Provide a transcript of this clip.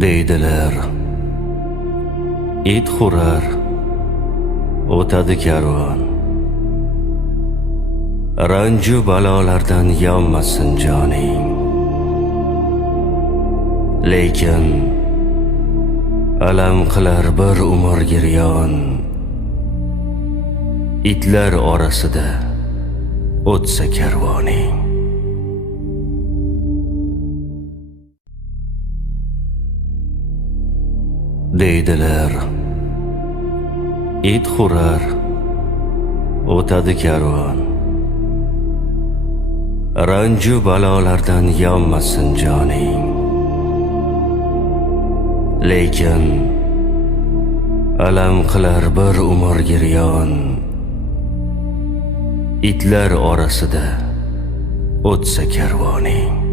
deydilar. It xurar, o'tadi karvon. Ranju balolardan yonmasin joning. Lekin alam qilar bir umr giryon. Itlar orasida o'tsa karvoning. Deydilar, it xurar, o'tadi karvon. Ranju balolardan yonmasin joning. Lekin alam qilar bir umr giryon. Itlar orasida o'tsa karvoning.